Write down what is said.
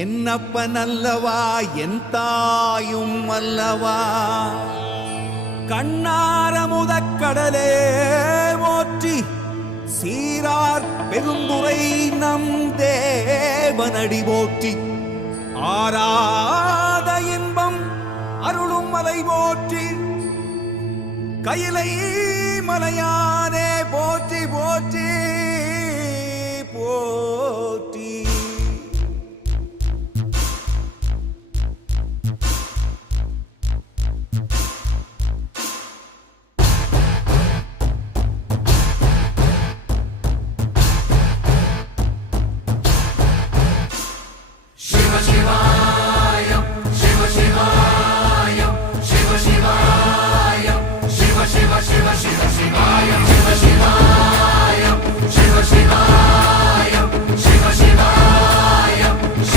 என்னப்பன் அல்லவா என் தாயும் அல்லவா, கண்ணாரமுதக்கடலே போற்றி, சீரார் பெருந்துரை நம் தேவனடி போற்றி, ஆராத இன்பம் அருளும் மலை போற்றி, கையிலை மலையானே போற்றி போற்றி போற்றி.